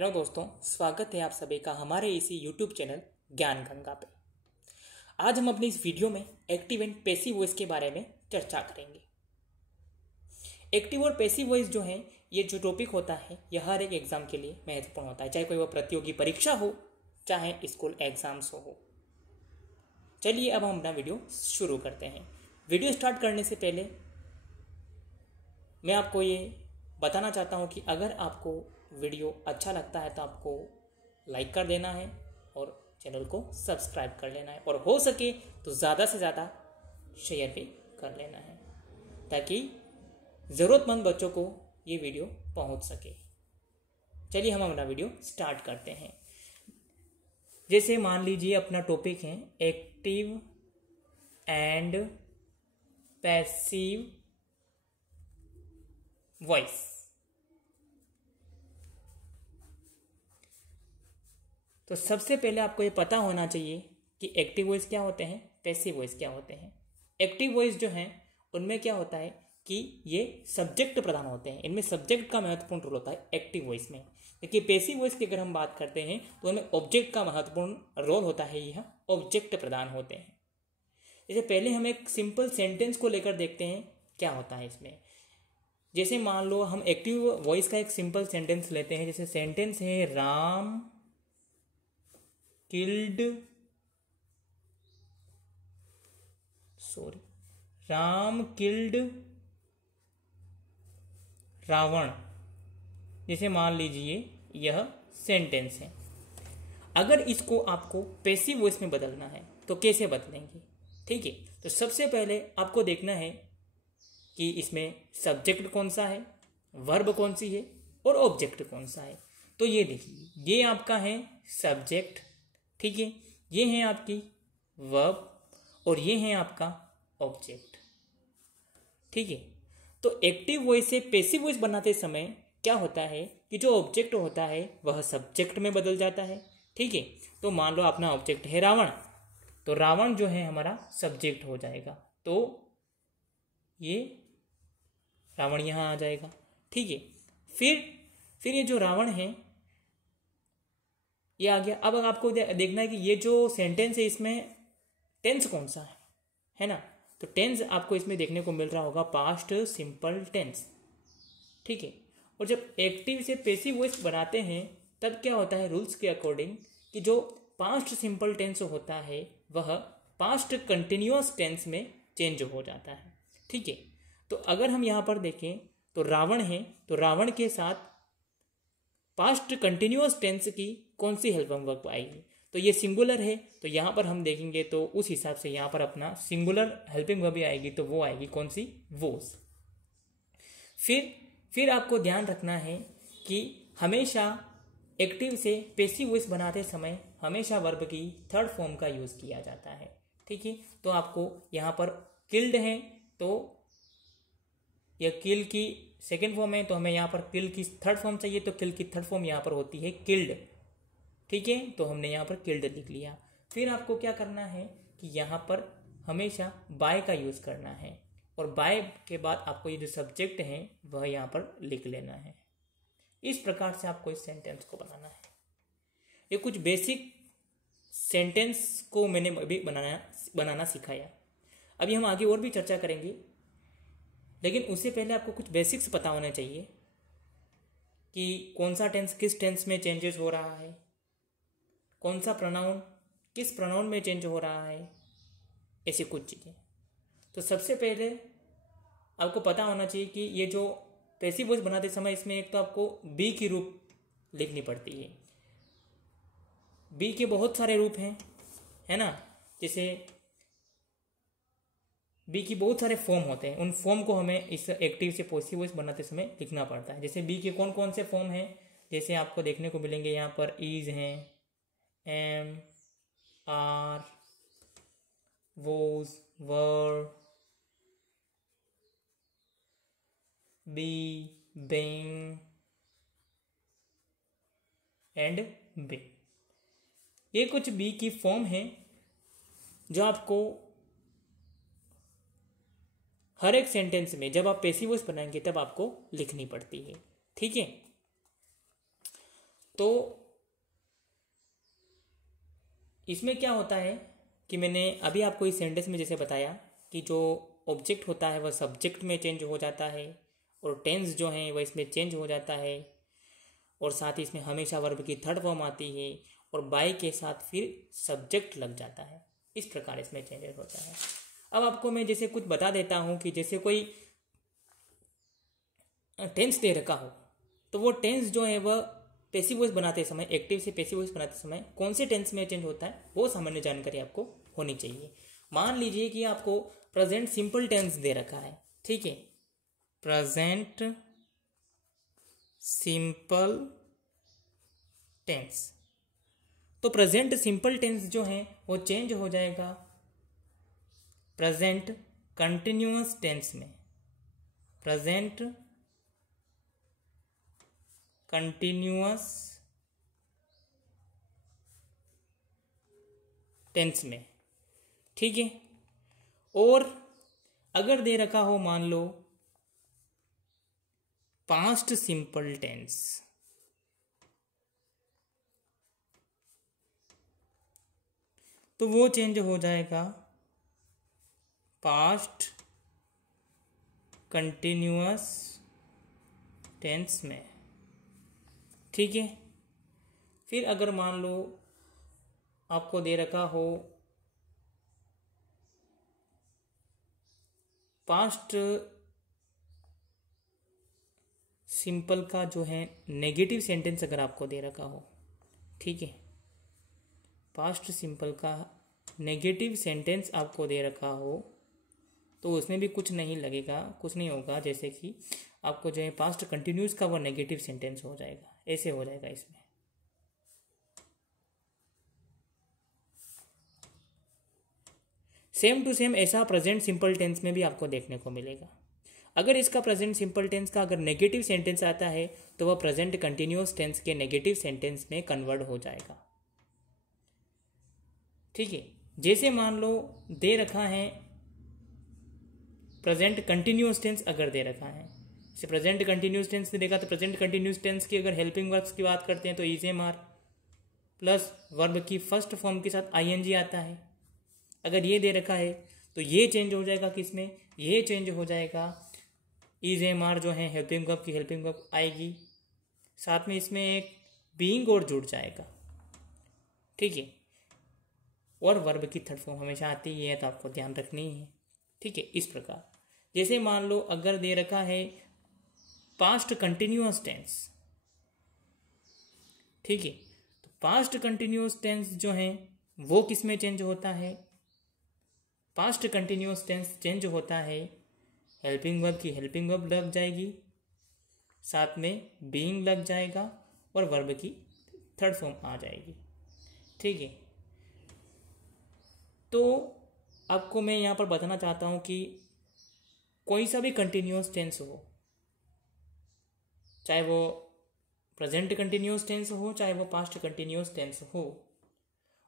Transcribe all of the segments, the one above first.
Hello दोस्तों, स्वागत है आप सभी का हमारे इसी यूट्यूब चैनल ज्ञान गंगा पे। आज हम अपनी इस वीडियो में एक्टिव एंड पैसिव वॉइस के बारे में चर्चा करेंगे। एक्टिव और पैसिव वॉइस जो है, ये जो टॉपिक होता है, यह हर एक एग्जाम के लिए महत्वपूर्ण होता है, चाहे कोई वो प्रतियोगी परीक्षा हो, चाहे स्कूल एग्जाम्स हो। चलिए अब हम अपना वीडियो शुरू करते हैं। वीडियो स्टार्ट करने से पहले मैं आपको ये बताना चाहता हूँ कि अगर आपको वीडियो अच्छा लगता है तो आपको लाइक कर देना है और चैनल को सब्सक्राइब कर लेना है, और हो सके तो ज़्यादा से ज़्यादा शेयर भी कर लेना है ताकि ज़रूरतमंद बच्चों को ये वीडियो पहुंच सके। चलिए हम अपना वीडियो स्टार्ट करते हैं। जैसे मान लीजिए अपना टॉपिक है एक्टिव एंड पैसिव वॉइस। तो सबसे पहले आपको ये पता होना चाहिए कि एक्टिव वॉइस क्या होते हैं, पैसिव वॉइस क्या होते हैं। एक्टिव वॉइस जो हैं उनमें क्या होता है कि ये सब्जेक्ट प्रधान होते हैं, इनमें सब्जेक्ट का महत्वपूर्ण रोल होता है एक्टिव वॉइस में। देखिए पैसिव वॉइस की अगर हम बात करते हैं तो उनमें ऑब्जेक्ट का महत्वपूर्ण रोल होता है, यह ऑब्जेक्ट प्रधान होते हैं। जैसे पहले हम एक सिंपल सेंटेंस को लेकर देखते हैं क्या होता है इसमें। जैसे मान लो हम एक्टिव वॉइस का एक सिंपल सेंटेंस लेते हैं। जैसे सेंटेंस है राम किल्ड रावण। जैसे मान लीजिए यह सेंटेंस है। अगर इसको आपको पैसिव वॉइस में बदलना है तो कैसे बदलेंगे, ठीक है। तो सबसे पहले आपको देखना है कि इसमें सब्जेक्ट कौन सा है, वर्ब कौन सी है और ऑब्जेक्ट कौन सा है। तो ये देखिए, ये आपका है सब्जेक्ट, ठीक है, ये है आपकी वर्ब और ये है आपका ऑब्जेक्ट, ठीक है। तो एक्टिव वॉइस से पैसिव वॉइस बनाते समय क्या होता है कि जो ऑब्जेक्ट होता है वह सब्जेक्ट में बदल जाता है, ठीक है। तो मान लो अपना ऑब्जेक्ट है रावण, तो रावण जो है हमारा सब्जेक्ट हो जाएगा, तो ये रावण यहाँ आ जाएगा, ठीक है। फिर ये जो रावण है ये आ गया। अब आपको देखना है कि ये जो सेंटेंस है इसमें टेंस कौन सा है ना। तो टेंस आपको इसमें देखने को मिल रहा होगा पास्ट सिंपल टेंस, ठीक है। और जब एक्टिव से पैसिव वॉइस बनाते हैं तब क्या होता है रूल्स के अकॉर्डिंग कि जो पास्ट सिंपल टेंस होता है वह पास्ट कंटिन्यूअस टेंस में चेंज हो जाता है, ठीक है। तो अगर हम यहाँ पर देखें तो रावण है, तो रावण के साथ पास्ट कंटिन्यूअस टेंस की कौन सी हेल्पिंग वर्ब आएगी। तो ये सिंगुलर है, तो यहाँ पर हम देखेंगे तो उस हिसाब से यहाँ पर अपना सिंगुलर हेल्पिंग वर्ब भी आएगी, तो वो आएगी कौन सी, वोस। फिर आपको ध्यान रखना है कि हमेशा एक्टिव से पैसिव वॉइस बनाते समय हमेशा वर्ब की थर्ड फॉर्म का यूज किया जाता है, ठीक है। तो आपको यहाँ पर किल्ड है तो यह किल की सेकेंड फॉर्म है, तो हमें यहाँ पर किल की थर्ड फॉर्म चाहिए, तो किल की थर्ड फॉर्म यहाँ पर होती है किल्ड, ठीक है। तो हमने यहाँ पर किल्ड लिख लिया। फिर आपको क्या करना है कि यहाँ पर हमेशा बाय का यूज करना है, और बाय के बाद आपको ये जो सब्जेक्ट है वह यहाँ पर लिख लेना है। इस प्रकार से आपको इस सेंटेंस को बनाना है। ये कुछ बेसिक सेंटेंस को मैंने अभी बनाना सिखाया। अभी हम आगे और भी चर्चा करेंगे, लेकिन उससे पहले आपको कुछ बेसिक्स पता होने चाहिए कि कौन सा टेंस किस टेंस में चेंजेस हो रहा है, कौन सा प्रोनाउन किस प्रोनाउन में चेंज हो रहा है, ऐसी कुछ चीज़ें। तो सबसे पहले आपको पता होना चाहिए कि ये जो पैसिव वॉइस बनाते समय इसमें एक तो आपको बी की रूप लिखनी पड़ती है। बी के बहुत सारे रूप हैं, है ना। जैसे बी की बहुत सारे फॉर्म होते हैं, उन फॉर्म को हमें इस एक्टिव से पैसिव वॉइस बनाते समय लिखना पड़ता है। जैसे बी के कौन कौन से फॉर्म हैं, जैसे आपको देखने को मिलेंगे यहाँ पर इज हैं, am, are, was, were, be, being and be. ये कुछ बी की फॉर्म हैं जो आपको हर एक सेंटेंस में जब आप पैसिव वॉइस बनाएंगे तब आपको लिखनी पड़ती है, ठीक है। तो इसमें क्या होता है कि मैंने अभी आपको इस सेंटेंस में जैसे बताया कि जो ऑब्जेक्ट होता है वह सब्जेक्ट में चेंज हो जाता है और टेंस जो है वह इसमें चेंज हो जाता है और साथ ही इसमें हमेशा वर्ब की थर्ड फॉर्म आती है और बाय के साथ फिर सब्जेक्ट लग जाता है। इस प्रकार इसमें चेंजेस होता है। अब आपको मैं जैसे कुछ बता देता हूँ कि जैसे कोई टेंस दे रखा हो तो वो टेंस जो है वह पैसिव वॉइस बनाते समय, एक्टिव से पैसिव वॉइस बनाते समय कौन से टेंस में चेंज होता है वो सामान्य जानकारी आपको होनी चाहिए। मान लीजिए कि आपको प्रेजेंट सिंपल टेंस दे रखा है, ठीक है, प्रेजेंट सिंपल टेंस, तो प्रेजेंट सिंपल टेंस जो है वो चेंज हो जाएगा प्रेजेंट कंटिन्यूअस टेंस में। प्रेजेंट कंटिन्यूअस टेंस में, ठीक है। और अगर दे रखा हो मान लो पास्ट सिंपल टेंस, तो वो चेंज हो जाएगा पास्ट कंटिन्यूअस टेंस में, ठीक है। फिर अगर मान लो आपको दे रखा हो पास्ट सिंपल का जो है नेगेटिव सेंटेंस अगर आपको दे रखा हो, ठीक है, पास्ट सिंपल का नेगेटिव सेंटेंस आपको दे रखा हो तो उसमें भी कुछ नहीं लगेगा, कुछ नहीं होगा। जैसे कि आपको जो है पास्ट कंटिन्यूस का वो नेगेटिव सेंटेंस हो जाएगा, ऐसे हो जाएगा इसमें। सेम टू सेम ऐसा प्रेजेंट सिंपल टेंस में भी आपको देखने को मिलेगा। अगर इसका प्रेजेंट सिंपल टेंस का अगर नेगेटिव सेंटेंस आता है तो वह प्रेजेंट कंटिन्यूअस टेंस के नेगेटिव सेंटेंस में कन्वर्ट हो जाएगा, ठीक है। जैसे मान लो दे रखा है प्रेजेंट कंटिन्यूअस टेंस, अगर दे रखा है जैसे प्रेजेंट कंटिन्यूअस टेंस देखा तो प्रेजेंट कंटिन्यूअस टेंस की अगर हेल्पिंग वर्ब्स की बात करते हैं तो is am are plus verb की फर्स्ट फॉर्म के साथ आईएनजी आता है। अगर ये दे रखा है तो ये चेंज हो जाएगा किसमें, ये चेंज हो जाएगा इज एम आर जो है हेल्पिंग वर्ब की हेल्पिंग वर्ब आएगी, साथ में इसमें एक बीइंग और जुड़ जाएगा, ठीक है। और वर्ब की थर्ड फॉर्म हमेशा आती ही है तो आपको ध्यान रखनी है, ठीक है। इस प्रकार जैसे मान लो अगर दे रखा है पास्ट कंटिन्यूअस टेंस, ठीक है, तो पास्ट कंटिन्यूअस टेंस जो है वो किस में चेंज होता है, पास्ट कंटिन्यूअस टेंस चेंज होता है हेल्पिंग वर्ब की हेल्पिंग वर्ब लग जाएगी, साथ में बीइंग लग जाएगा और वर्ब की थर्ड फॉर्म आ जाएगी, ठीक है। तो आपको मैं यहाँ पर बताना चाहता हूँ कि कोई सा भी कंटिन्यूअस टेंस हो, चाहे वो प्रेजेंट कंटिन्यूअस टेंस हो चाहे वो पास्ट कंटिन्यूअस टेंस हो,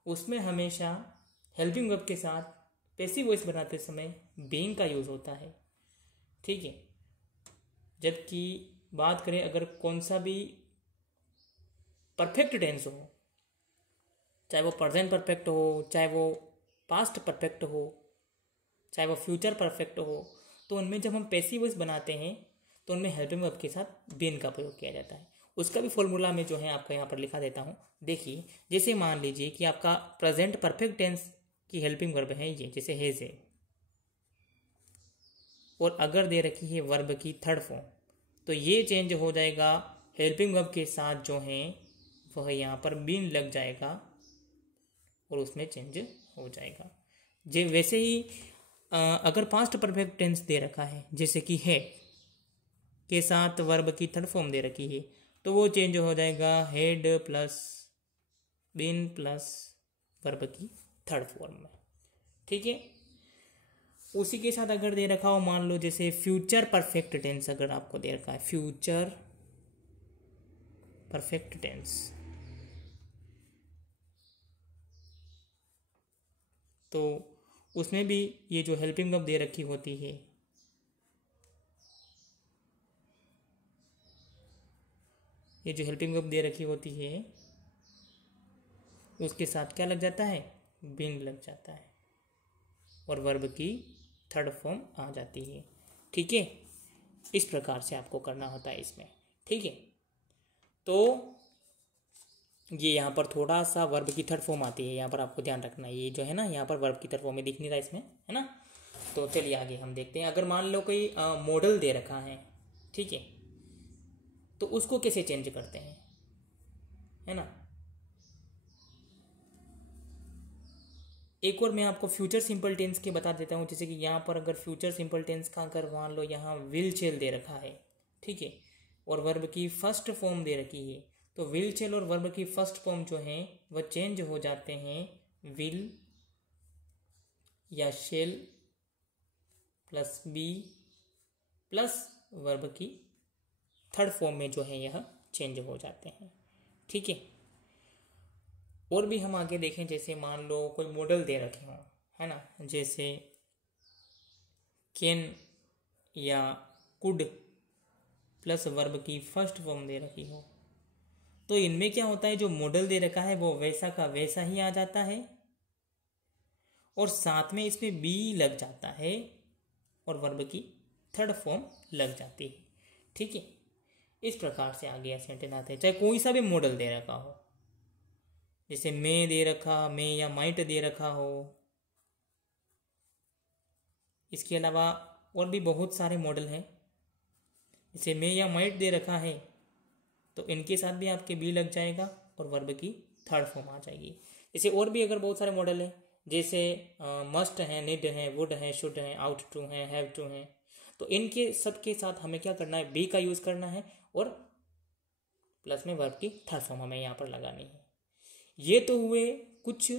उसमें हमेशा हेल्पिंग वर्ब के साथ पैसिव वॉइस बनाते समय बीइंग का यूज़ होता है, ठीक है। जबकि बात करें अगर कौन सा भी परफेक्ट टेंस हो, चाहे वो प्रेजेंट परफेक्ट हो, चाहे वो पास्ट परफेक्ट हो, चाहे वो फ्यूचर परफेक्ट हो, तो उनमें जब हम पैसिव वॉइस बनाते हैं तो उनमें हेल्पिंग वर्ब के साथ बीन का प्रयोग किया जाता है। उसका भी फॉर्मूला में जो है आपका यहाँ पर लिखा देता हूँ। देखिए, जैसे मान लीजिए कि आपका प्रेजेंट परफेक्ट टेंस की हेल्पिंग वर्ब है ये, जैसे हैज है, और अगर दे रखी है वर्ब की थर्ड फॉर्म तो ये चेंज हो जाएगा हेल्पिंग वर्ब के साथ जो है वह यहाँ पर बीन लग जाएगा और उसमें चेंज हो जाएगा। जे वैसे ही अगर पास्ट परफेक्ट टेंस दे रखा है जैसे कि है के साथ वर्ब की थर्ड फॉर्म दे रखी है तो वो चेंज हो जाएगा had plus been plus verb की थर्ड फॉर्म में, ठीक है। उसी के साथ अगर दे रखा हो मान लो जैसे फ्यूचर परफेक्ट टेंस अगर आपको दे रखा है फ्यूचर परफेक्ट टेंस, तो उसमें भी ये जो हेल्पिंग वर्ब दे रखी होती है ये जो हेल्पिंग वर्ब दे रखी होती है उसके साथ क्या लग जाता है, बीन लग जाता है और वर्ब की थर्ड फॉर्म आ जाती है। ठीक है, इस प्रकार से आपको करना होता है इसमें। ठीक है, तो ये यहाँ पर थोड़ा सा वर्ब की थर्ड फॉर्म आती है, यहाँ पर आपको ध्यान रखना है। ये जो है ना, यहाँ पर वर्ब की थर्ड फॉर्म में दिख नहीं रहा इसमें, है ना। तो चलिए आगे हम देखते हैं। अगर मान लो कोई मॉडल दे रखा है, ठीक है, तो उसको कैसे चेंज करते हैं, है ना। एक और मैं आपको फ्यूचर सिंपल टेंस के बता देता हूँ। जैसे कि यहाँ पर अगर फ्यूचर सिंपल टेंस का अगर मान लो यहाँ विल चेल दे रखा है, ठीक है, और वर्ब की फर्स्ट फॉर्म दे रखी है, तो विल चेल और वर्ब की फर्स्ट फॉर्म जो है वह चेंज हो जाते हैं विल या shall plus be plus verb की थर्ड फॉर्म में जो है यह चेंज हो जाते हैं। ठीक है, और भी हम आगे देखें। जैसे मान लो कोई मॉडल दे रखे हों, है ना, जैसे कैन या कुड प्लस वर्ब की फर्स्ट फॉर्म दे रखी हो, तो इनमें क्या होता है, जो मॉडल दे रखा है वो वैसा का वैसा ही आ जाता है और साथ में इसमें बी लग जाता है और वर्ब की थर्ड फॉर्म लग जाती है। ठीक है, इस प्रकार से आगे सेंटेंस आते हैं, चाहे कोई सा भी मॉडल दे रखा हो। जैसे मैं दे रखा, मैं या माइट दे रखा हो। इसके अलावा और भी बहुत सारे मॉडल हैं। जैसे मैं या माइट दे रखा है तो इनके साथ भी आपके बी लग जाएगा और वर्ब की थर्ड फॉर्म आ जाएगी। जैसे और भी अगर बहुत सारे मॉडल हैं, जैसे मस्ट है, नीड है, वुड है, शुड है, आउट टू है, हैव टू है, तो इनके सबके साथ हमें क्या करना है, बी का यूज़ करना है और प्लस में वर्ब की थर्ड फॉर्म हमें यहाँ पर लगानी है। ये तो हुए कुछ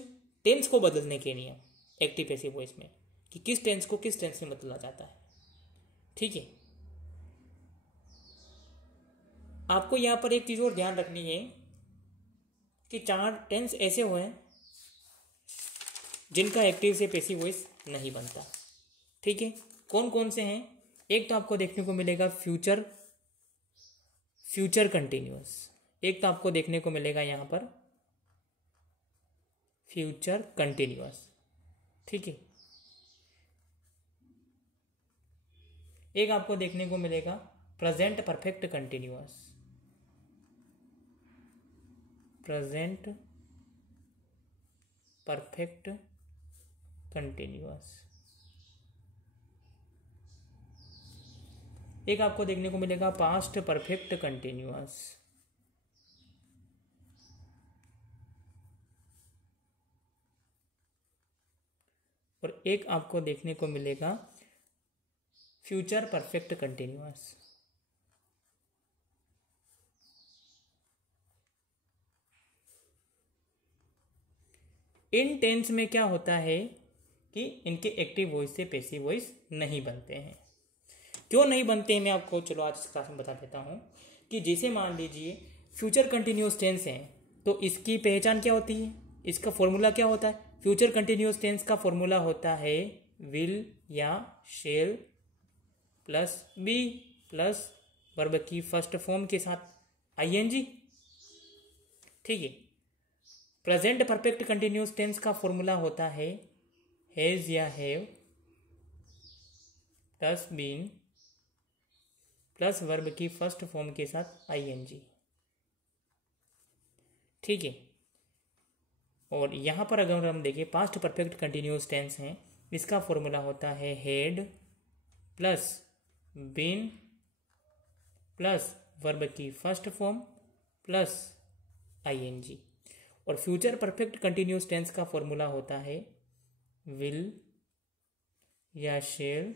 टेंस को बदलने के नियम एक्टिव पैसिव वॉइस में, कि किस टेंस को किस टेंस में बदला जाता है। ठीक है, आपको यहाँ पर एक चीज़ और ध्यान रखनी है कि 4 टेंस ऐसे हुए हैं जिनका एक्टिव से पैसिव वॉइस नहीं बनता। ठीक है, कौन कौन से हैं? एक तो आपको देखने को मिलेगा फ्यूचर कंटिन्यूअस। एक तो आपको देखने को मिलेगा यहाँ पर फ्यूचर कंटिन्यूअस। ठीक है, एक आपको देखने को मिलेगा present perfect continuous. Present perfect continuous. एक आपको देखने को मिलेगा पास्ट परफेक्ट कंटिन्यूअस। और एक आपको देखने को मिलेगा फ्यूचर परफेक्ट कंटिन्यूअस। इन टेंस में क्या होता है कि इनके एक्टिव वॉइस से पैसिव वॉइस नहीं बनते हैं। क्यों नहीं बनते हैं मैं आपको चलो आज इस क्लास में बता देता हूँ। कि जैसे मान लीजिए फ्यूचर कंटिन्यूअस टेंस है तो इसकी पहचान क्या होती है, इसका फॉर्मूला क्या होता है। फ्यूचर कंटिन्यूअस टेंस का फॉर्मूला होता है विल या shall plus be plus verb की फर्स्ट फॉर्म के साथ आईएनजी। ठीक है, प्रेजेंट परफेक्ट कंटिन्यूअस टेंस का फॉर्मूला होता है हैज या have plus been plus verb की फर्स्ट फॉर्म के साथ आईएनजी। ठीक है, और यहाँ पर अगर हम देखें पास्ट परफेक्ट कंटिन्यूअस टेंस है, इसका फॉर्मूला होता है had plus been plus verb की फर्स्ट फॉर्म प्लस आईएनजी। और फ्यूचर परफेक्ट कंटिन्यूअस टेंस का फॉर्मूला होता है विल या शेल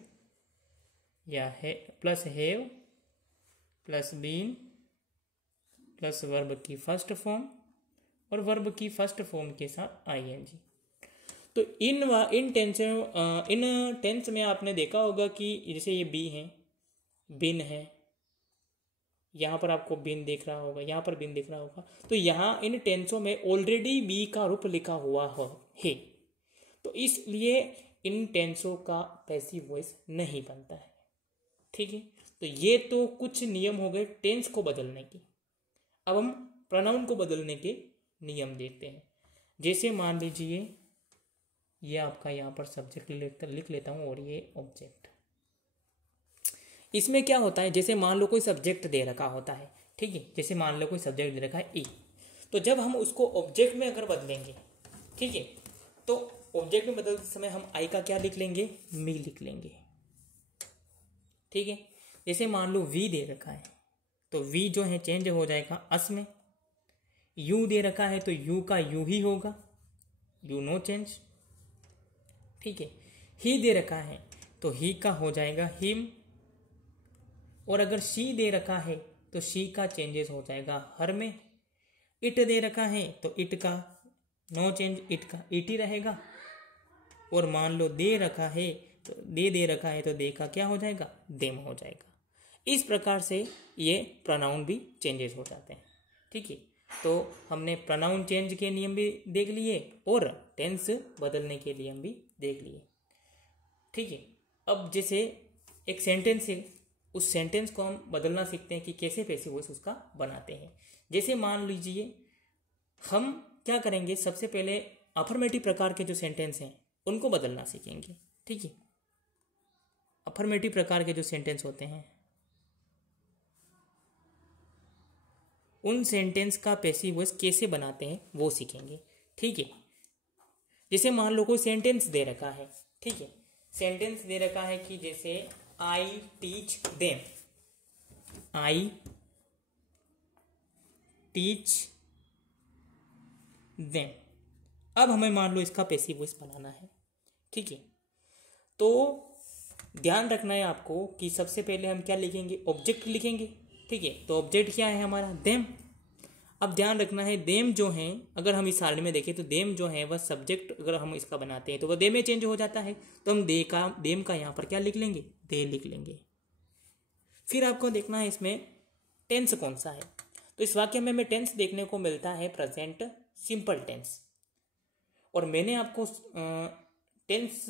या plus have plus been plus verb की फर्स्ट फॉर्म और वर्ब की फर्स्ट फॉर्म के साथ आईएनजी। तो इन टेंस में आपने देखा होगा कि जैसे ये बी है, बिन है, यहाँ पर आपको बिन देख रहा होगा, यहाँ पर बिन दिख रहा होगा। तो यहाँ इन टेंसों में ऑलरेडी बी का रूप लिखा हुआ है, तो इसलिए इन टेंसों का पैसिव वॉइस नहीं बनता है। ठीक है, तो ये तो कुछ नियम हो गए टेंस को बदलने की। अब हम प्रोनाउन को बदलने के नियम देखते हैं। जैसे मान लीजिए ये आपका यहाँ पर सब्जेक्ट लिख लेता हूँ और ये ऑब्जेक्ट। इसमें क्या होता है, जैसे मान लो कोई सब्जेक्ट दे रखा होता है, ठीक है, जैसे मान लो कोई सब्जेक्ट दे रखा है ई, तो जब हम उसको ऑब्जेक्ट में अगर बदलेंगे, ठीक है, तो ऑब्जेक्ट में बदलते समय हम आई का क्या लिख लेंगे, मी लिख लेंगे, ठीक है। जैसे मान लो वी दे रखा है तो वी जो है चेंज हो जाएगा अस में, यू दे रखा है तो यू का यू ही होगा, यू नो चेंज, ठीक है। ही दे रखा है तो ही का हो जाएगा हिम, और अगर शी दे रखा है तो शी का चेंजेस हो जाएगा हर में। इट दे रखा है तो इट का नो चेंज, इट का इट ही रहेगा। और मान लो दे रखा है तो दे रखा है तो दे का क्या हो जाएगा, देम हो जाएगा। इस प्रकार से ये प्रोनाउन भी चेंजेस हो जाते हैं, ठीक है। तो हमने प्रोनाउन चेंज के नियम भी देख लिए और टेंस बदलने के नियम भी देख लिए, ठीक है। अब जैसे एक सेंटेंस है, उस सेंटेंस को हम बदलना सीखते हैं कि कैसे पैसिव वॉइस उसका बनाते हैं। जैसे मान लीजिए हम क्या करेंगे, सबसे पहले अफर्मेटिव प्रकार के जो सेंटेंस हैं उनको बदलना सीखेंगे, ठीक है। अफर्मेटिव प्रकार के जो सेंटेंस होते हैं उन सेंटेंस का पैसिव वॉइस कैसे बनाते हैं वो सीखेंगे, ठीक है। जैसे मान लो कोई सेंटेंस दे रखा है, ठीक है, सेंटेंस दे रखा है कि जैसे I teach them, I teach them. अब हमें मान लो इसका पैसिव वॉइस बनाना है, ठीक है। तो ध्यान रखना है आपको कि सबसे पहले हम क्या लिखेंगे, ऑब्जेक्ट लिखेंगे, ठीक है। तो ऑब्जेक्ट क्या है हमारा, देम। अब ध्यान रखना है देम जो है, अगर हम इस सारणी में देखें तो देम जो है वह सब्जेक्ट अगर हम इसका बनाते हैं तो वह दे में चेंज हो जाता है, तो हम देम का यहाँ पर क्या लिख लेंगे, दे लिख लेंगे। फिर आपको देखना है इसमें टेंस कौन सा है, तो इस वाक्य में हमें टेंस देखने को मिलता है प्रेजेंट सिंपल टेंस। और मैंने आपको टेंस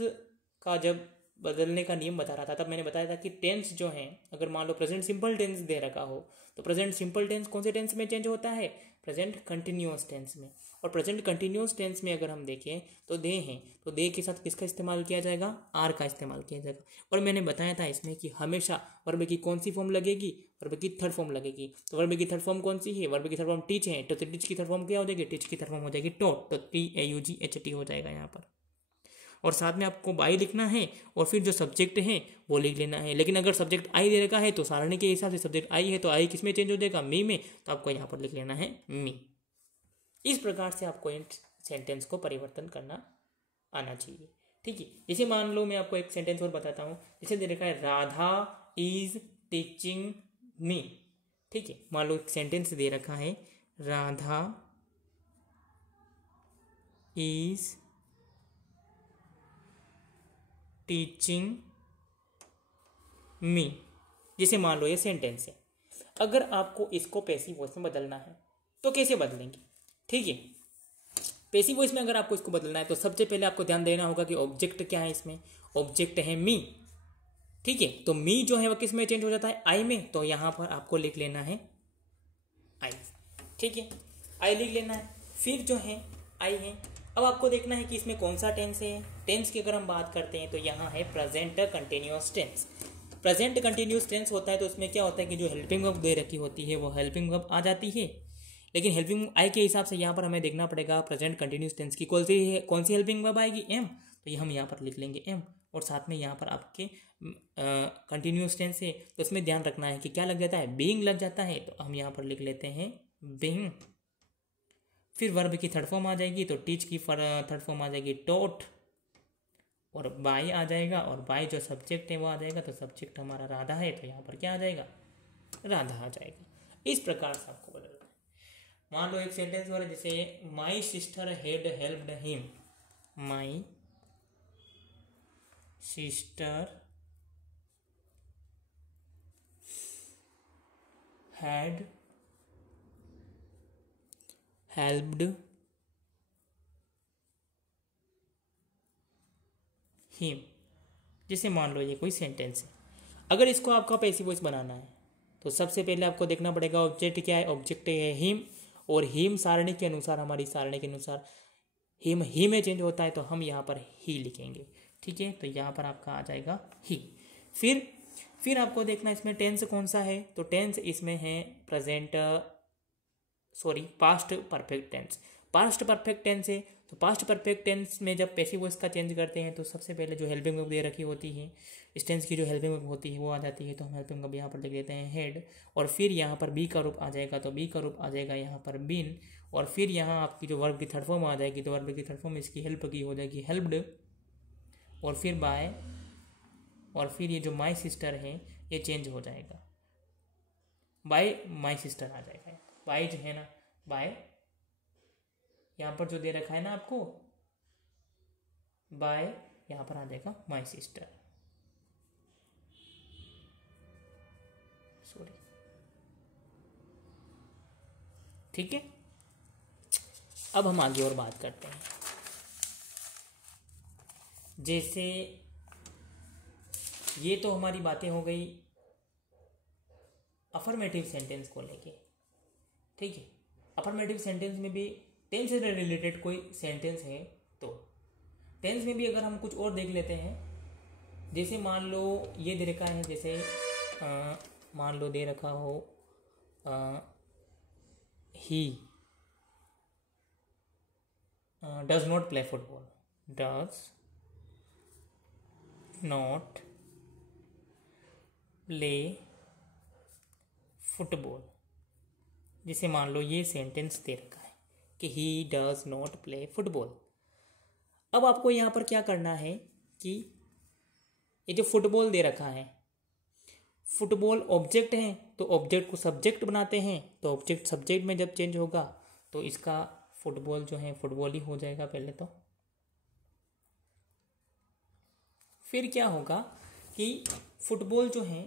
का जब बदलने का नियम बता रहा था तब मैंने बताया था कि टेंस जो है, अगर मान लो प्रेजेंट सिंपल टेंस दे रखा हो तो प्रेजेंट सिंपल टेंस कौन से टेंस में चेंज होता है, प्रेजेंट कंटिन्यूअस टेंस में। और प्रेजेंट कंटिन्यूअस टेंस में अगर हम देखें तो दे हैं, तो दे के साथ किसका इस्तेमाल किया जाएगा, आर का इस्तेमाल किया जाएगा। और मैंने बताया था इसमें कि हमेशा वर्ब की कौन सी फॉर्म लगेगी, वर्ब की थर्ड फॉर्म लगेगी। तो वर्ब की थर्ड फॉर्म कौन सी है, वर्ब की थर्ड फॉर्म टीच है, तो टीच की थर्ड फॉर्म क्या हो जाएगी, टीच की थर्ड फॉर्म हो जाएगी टॉट, तो TAUGHT हो जाएगा यहाँ पर। और साथ में आपको बाई लिखना है और फिर जो सब्जेक्ट है वो लिख लेना है। लेकिन अगर सब्जेक्ट आई दे रखा है तो सारणी के हिसाब से सब्जेक्ट आई है तो आई किस में चेंज हो जाएगा, मी में, तो आपको यहाँ पर लिख लेना है मी। इस प्रकार से आपको इन सेंटेंस को परिवर्तन करना आना चाहिए, ठीक है। जैसे मान लो मैं आपको एक सेंटेंस और बताता हूँ, जैसे दे रखा है राधा इज टीचिंग मी, ठीक है। मान लो एक सेंटेंस दे रखा है राधा इज टीचिंग मी, जैसे मान लो ये सेंटेंस है। अगर आपको इसको पैसिव वॉइस में बदलना है तो कैसे बदलेंगे, ठीक है। पैसिव वॉइस में अगर आपको इसको बदलना है तो सबसे पहले आपको ध्यान देना होगा कि ऑब्जेक्ट क्या है, इसमें ऑब्जेक्ट है मी, ठीक है। तो मी जो है वह किस में चेंज हो जाता है, आई में, तो यहां पर आपको लिख लेना है आई, ठीक है, आई लिख लेना है। फिर जो है आई है, अब आपको देखना है कि इसमें कौन सा टेंस है। टेंस की अगर हम बात करते हैं तो यहाँ है present continuous tense. Present continuous tense होता है तो उसमें क्या होता है कि जो हेल्पिंग वर्ब दे रखी होती है वो हेल्पिंग वर्ब आ जाती है। लेकिन हेल्पिंग आई के हिसाब से यहाँ पर हमें देखना पड़ेगा प्रेजेंट कंटिन्यूअस टेंस की कौन सी हेल्पिंग वर्ब आएगी, एम, तो ये हम यहाँ पर लिख लेंगे एम। और साथ में यहाँ पर आपके कंटिन्यूअस टेंस है तो उसमें ध्यान रखना है कि क्या लग जाता है, बीइंग लग जाता है, तो हम यहाँ पर लिख लेते हैं बीइंग। फिर वर्ब की थर्ड फॉर्म आ जाएगी तो टीच की थर्ड फॉर्म आ जाएगी टॉट, और बाय आ जाएगा, और बाय जो सब्जेक्ट है वो आ जाएगा, तो सब्जेक्ट हमारा राधा है तो यहाँ पर क्या आ जाएगा, राधा आ जाएगा। इस प्रकार से आपको बदलना है। मान लो एक सेंटेंस और है, जैसे my sister had helped him, my sister had helped him. जैसे मान लो ये कोई सेंटेंस है, अगर इसको आपका पैसिव वॉइस बनाना है तो सबसे पहले आपको देखना पड़ेगा ऑब्जेक्ट क्या है। ऑब्जेक्ट है हिम, और हिम सारणी के अनुसार, हमारी सारणी के अनुसार हिम ही में चेंज होता है, तो हम यहाँ पर ही लिखेंगे। ठीक है, तो यहाँ पर आपका आ जाएगा ही। फिर आपको देखना इसमें टेंस कौन सा है, तो टेंस इसमें है past perfect tense. Past perfect tense है, तो पास्ट परफेक्ट टेंस में जब पैसिव वॉइस का चेंज करते हैं तो सबसे पहले जो हेल्पिंग वर्ब दे रखी होती है, इस टेंस की जो हेल्पिंग वर्ब होती है वो आ जाती है, तो हम हेल्पिंग वर्ब यहाँ पर लिख देते हैं हेड। और फिर यहाँ पर बी का रूप आ जाएगा, तो बी का रूप आ जाएगा यहाँ पर बीन। और फिर यहाँ आपकी जो वर्ब की थर्ड फॉर्म आ जाएगी, तो वर्ब की थर्ड फॉर्म इसकी हेल्प की हो जाएगी हेल्प्ड। और फिर बाय, और फिर ये जो माई सिस्टर है ये चेंज हो जाएगा, बाय माई सिस्टर आ जाएगा। बाय जो है ना, बाय यहाँ पर जो दे रखा है ना आपको, बाय यहाँ पर आ जाएगा माई सिस्टर, सॉरी। ठीक है, अब हम आगे और बात करते हैं। जैसे ये तो हमारी बातें हो गई अफर्मेटिव सेंटेंस को लेके। ठीक है, अफर्मेटिव सेंटेंस में भी टेंस से रिलेटेड कोई सेंटेंस है, तो टेंस में भी अगर हम कुछ और देख लेते हैं, जैसे मान लो ये दे रखा है, जैसे मान लो दे रखा हो he does not play football, does not play football. जैसे मान लो ये सेंटेंस दे रखा है कि he does not play football. अब आपको यहाँ पर क्या करना है कि ये जो फुटबॉल दे रखा है, फुटबॉल ऑब्जेक्ट है, तो ऑब्जेक्ट को सब्जेक्ट बनाते हैं, तो ऑब्जेक्ट सब्जेक्ट में जब चेंज होगा तो इसका फुटबॉल जो है फुटबॉल ही हो जाएगा पहले तो। फिर क्या होगा कि फुटबॉल जो है,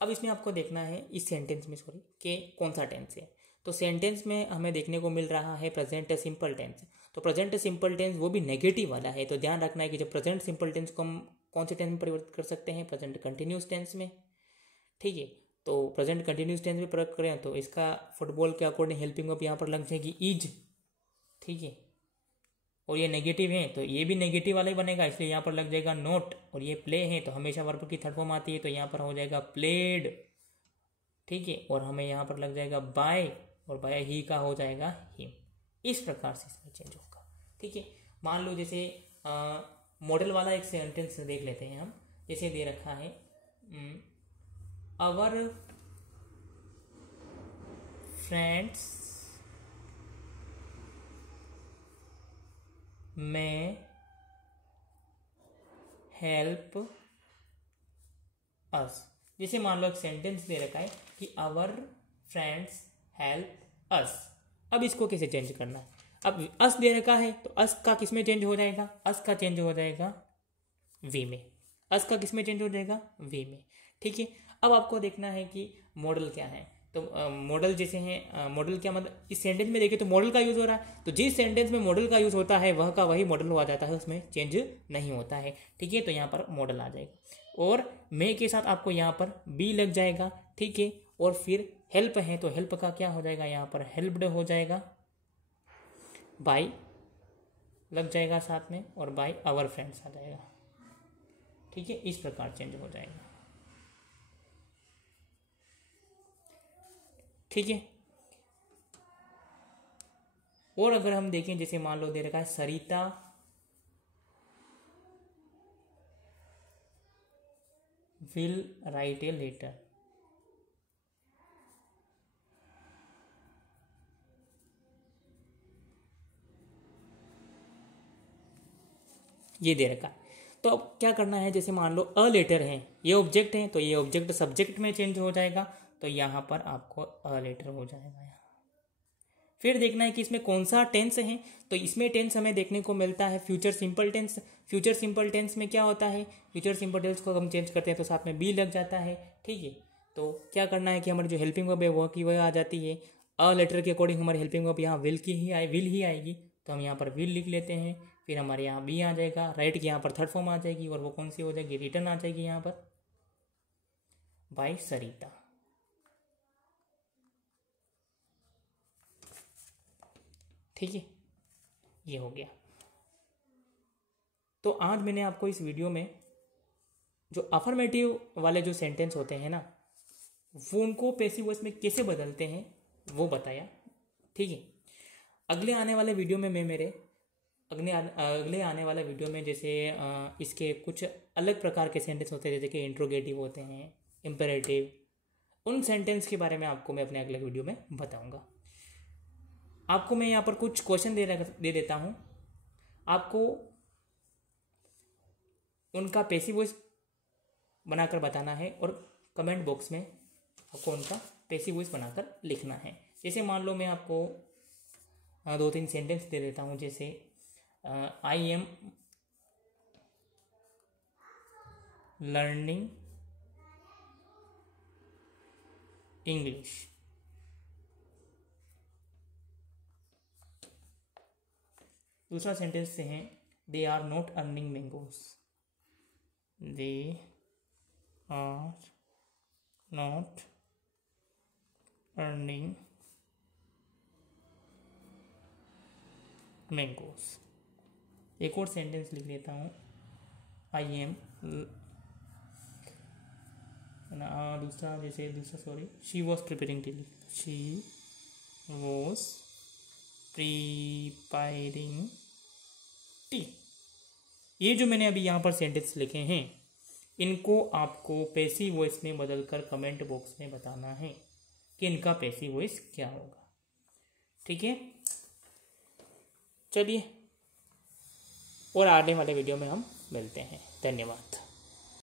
अब इसमें आपको देखना है इस सेंटेंस में, सॉरी, कि कौन सा टेंस है। तो सेंटेंस में हमें देखने को मिल रहा है प्रेजेंट सिंपल टेंस। तो प्रेजेंट सिंपल टेंस वो भी नेगेटिव वाला है, तो ध्यान रखना है कि जब प्रेजेंट सिंपल टेंस को हम कौन से टेंस में परिवर्तित कर सकते हैं, प्रेजेंट कंटिन्यूस टेंस में। ठीक है, तो प्रेजेंट कंटिन्यूस टेंस में प्रयोग करें तो इसका फुटबॉल के अकॉर्डिंग हेल्पिंग वर्ब यहाँ पर लग जाएगी इज। ठीक है, और ये नेगेटिव है तो ये भी नेगेटिव वाला ही बनेगा, इसलिए यहाँ पर लग जाएगा नोट। और ये प्ले है तो हमेशा वर्ब की थर्ड फॉर्म आती है, तो यहाँ पर हो जाएगा प्लेड। ठीक है, और हमें यहाँ पर लग जाएगा बाय, और बाय ही का हो जाएगा हिम। इस प्रकार से इसमें चेंज होगा। ठीक है, मान लो जैसे मॉडल वाला एक सेंटेंस देख लेते हैं हम। जैसे दे रखा है आवर फ्रेंड्स में हेल्प अस। जैसे मान लो एक सेंटेंस दे रखा है कि आवर फ्रेंड्स हेल्प अस। अब इसको कैसे चेंज करना है, अब अस दे रखा है तो अस का किस में चेंज हो जाएगा, अस का चेंज हो जाएगा वी में। अस का किस में चेंज हो जाएगा, वी में। ठीक है, अब आपको देखना है कि मॉडल क्या है। तो मॉडल जैसे हैं, मॉडल क्या मतलब, इस सेंटेंस में देखें तो मॉडल का यूज हो रहा है, तो जिस सेंटेंस में मॉडल का यूज होता है वह का वही मॉडल हो जाता है, उसमें चेंज नहीं होता है। ठीक है, तो यहाँ पर मॉडल आ जाएगा, और मे के साथ आपको यहाँ पर बी लग जाएगा। ठीक है, और फिर हेल्प है तो हेल्प का क्या हो जाएगा, यहाँ पर हेल्प्ड हो जाएगा, बाय लग जाएगा साथ में, और बाय आवर फ्रेंड्स आ जाएगा। ठीक है, इस प्रकार चेंज हो जाएगा। ठीक है, और अगर हम देखें, जैसे मान लो दे रखा है सरिता विल राइट ए लेटर। ये दे रखा है, तो अब क्या करना है, जैसे मान लो अ लेटर है, ये ऑब्जेक्ट है, तो ये ऑब्जेक्ट सब्जेक्ट में चेंज हो जाएगा, तो यहाँ पर आपको अ लेटर हो जाएगा। फिर देखना है कि इसमें कौन सा टेंस है, तो इसमें टेंस हमें देखने को मिलता है future simple tense. Future simple tense में क्या होता है, फ्यूचर सिंपल टेंस को हम चेंज करते हैं तो साथ में बी लग जाता है। ठीक है, तो क्या करना है कि हमारी जो हेल्पिंग वर्ब है वो की वह आ जाती है, अ लेटर के अकॉर्डिंग हमारी हेल्पिंग वर्ब यहाँ विल ही आएगी, तो हम यहाँ पर विल लिख लेते हैं। फिर हमारे यहाँ बी आ जाएगा, राइट की यहाँ पर थर्ड फॉर्म आ जाएगी, और वो कौन सी हो जाएगी, रिटर्न आ जाएगी यहाँ पर बाय सरिता। ठीक है, ये हो गया। तो आज मैंने आपको इस वीडियो में जो अफर्मेटिव वाले जो सेंटेंस होते हैं ना, वो उनको पैसिव वॉइस में कैसे बदलते हैं वो बताया। ठीक है, अगले आने वाले वीडियो में मैं मेरे अगले आने वाले वीडियो में जैसे इसके कुछ अलग प्रकार के सेंटेंस होते हैं, जैसे कि इंट्रोगेटिव होते हैं, इम्पेरेटिव, उन सेंटेंस के बारे में आपको मैं अपने अगले वीडियो में बताऊंगा। आपको मैं यहाँ पर कुछ क्वेश्चन दे देता हूँ, आपको उनका पैसिव वॉइस बनाकर बताना है और कमेंट बॉक्स में आपको उनका पैसिव वॉइस बनाकर लिखना है। जैसे मान लो मैं आपको 2-3 सेंटेंस दे देता हूँ, जैसे आई एम लर्निंग इंग्लिश। दूसरा सेंटेंस से है they are not earning mangoes. They are not earning mangoes. एक और सेंटेंस लिख लेता हूँ, I am she was preparing tea. She was preparing tea. ये जो मैंने अभी यहाँ पर सेंटेंस लिखे हैं, इनको आपको पैसिव वॉइस में बदलकर कमेंट बॉक्स में बताना है कि इनका पैसिव वॉइस क्या होगा। ठीक है, चलिए और आने वाले वीडियो में हम मिलते हैं। धन्यवाद।